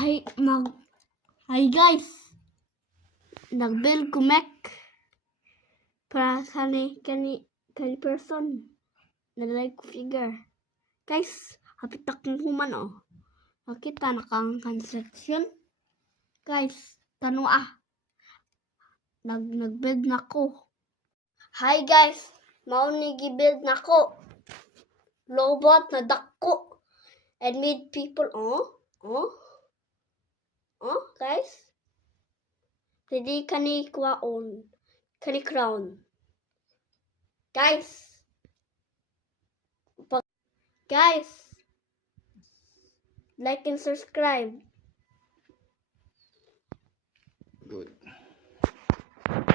Hi guys. Nag-build ko mech para kani person na like figure. Guys, hapit akong human Nakita na kang construction. Guys, nag-build na ko. Hi guys, mao ni gi-build na ko. Robot na dako and made people guys. Pwede kani kwaon, kani crown. Guys, like and subscribe.